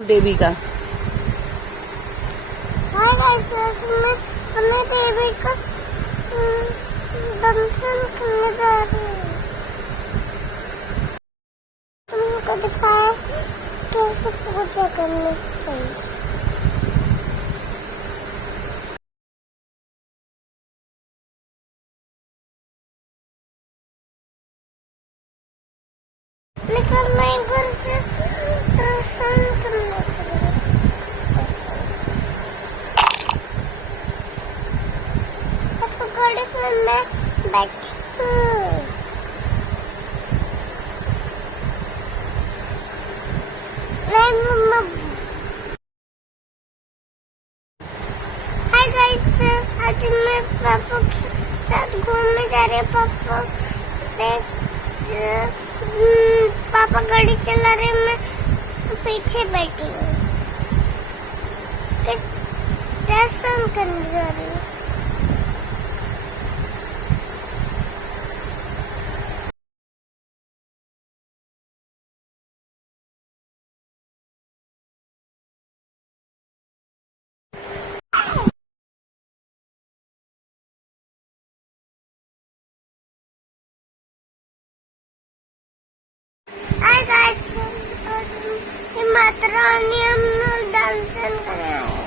देवी का hi guys, मैं देवी का दर्शन करने जा रही हूँ। तुमको दिखाया कैसे पूजा करनी चाहिए। निकलना है घर से दर्शन करने के लिए। तो गाड़ी में मैं बैठी हूँ। नहीं मम्मा। हाय गाइस, आज मैं पापा के साथ घूमने जा रही हूँ। पापा गाड़ी चला रहे, मैं पीछे बैठी हूँ। दर्शन करने जा रही हूँ। हाय गाइस, ये माता रानी हम लोग दर्शन कराए।